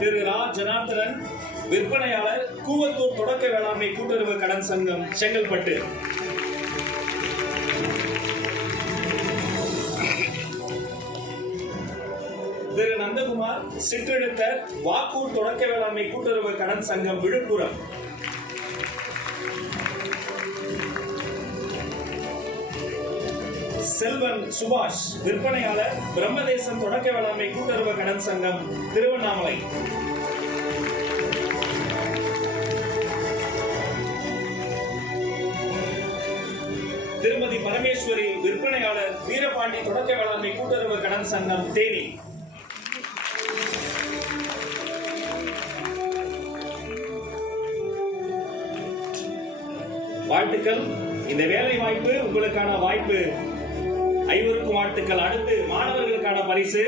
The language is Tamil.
திரு ரா ஜனார்தனன், விற்பனையாளர், கூவத்தூர் தொடக்க வேளாண்மை கூட்டுறவு கடன் சங்கம், செங்கல்பட்டு. திரு நந்தகுமார், சிற்றெழுத்தர், வாக்கூர் தொடக்க வேளாண்மை கூட்டுறவு கடன் சங்கம், விழுப்புரம். செல்வன் சுபாஷ், விற்பனையாளர், பிரம்மதேசம் தொடக்க வேளாண்மை கூட்டுறவு கடன் சங்கம், திருவண்ணாமலை. திருமதி பரமேஸ்வரி, விற்பனையாளர், வீரபாண்டி தொடக்க வேளாண்மை கூட்டுறவு கடன் சங்கம், தேனி. வாழ்த்துக்கள். இந்த வேலை வாய்ப்பு உங்களுக்கான வாய்ப்பு. ஐவருக்கும் வாழ்த்துக்கள். அடுத்து மாணவர்களுக்கான பரிசு.